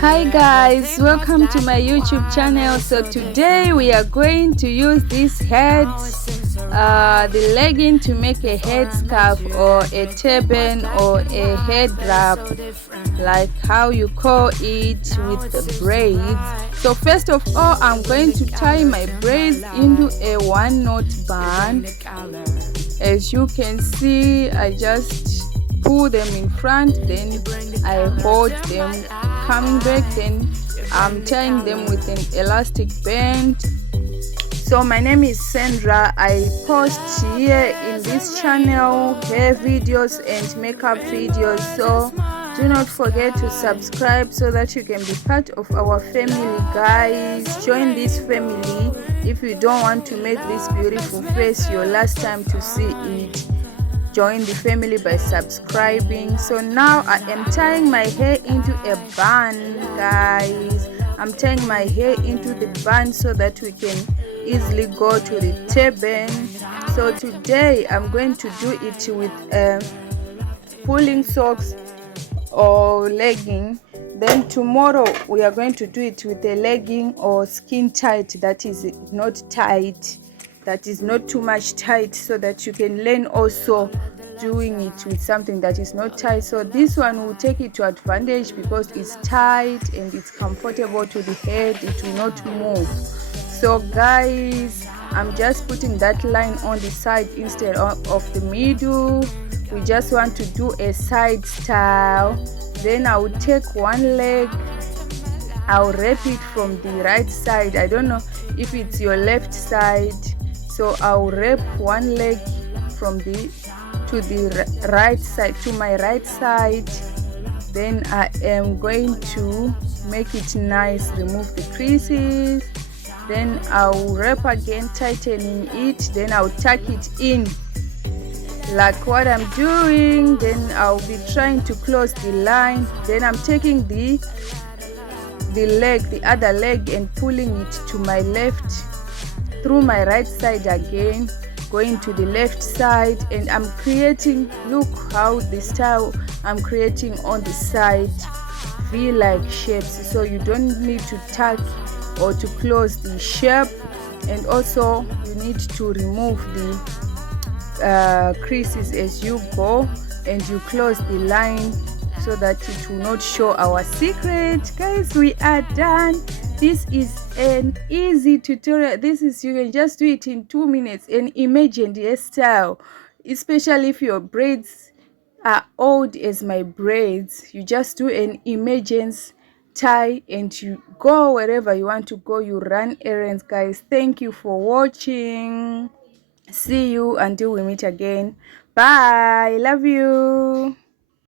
Hi guys, welcome to my YouTube channel. So today we are going to use this the legging to make a headscarf or a turban or a head wrap, like how you call it, with the braids. So first of all, I'm going to tie my braids into a 1-knot band. As you can see, I just pull them in front, then I hold them coming back, then I'm tying them with an elastic band. So my name is Sandra. I post here in this channel hair videos and makeup videos, so do not forget to subscribe so that you can be part of our family, guys. Join this family if you don't want to make this beautiful face your last time to see it. Join the family by subscribing. So now I am tying my hair into a bun, guys. I'm tying my hair into the bun so that we can easily go to the turban. So today I'm going to do it with pulling socks or legging. Then tomorrow we are going to do it with a legging or skin tight that is not tight, that is not too much tight, so that you can learn also doing it with something that is not tight. So this one will take it to advantage because it's tight and it's comfortable to the head, it will not move. So guys, I'm just putting that line on the side instead of the middle. We just want to do a side style. Then I will take one leg, I'll wrap it from the right side. I don't know if it's your left side, so I'll wrap one leg from the right side, to my right side. Then I am going to make it nice, remove the creases. Then I'll wrap again, tightening it. Then I'll tuck it in like what I'm doing. Then I'll be trying to close the line. Then I'm taking the other leg and pulling it to my left through my right side again, going to the left side, and I'm creating, look how the style I'm creating on the side, V-like shapes. So you don't need to tuck or to close the shape, and also you need to remove the creases as you go, and you close the line so that it will not show our secret. Guys, we are done. This is an easy tutorial. You can just do it in 2 minutes, an imagined hairstyle, especially if your braids are old as my braids. You just do an emergency tie and you go wherever you want to go. You run errands, guys. Thank you for watching. See you until we meet again. Bye. Love you.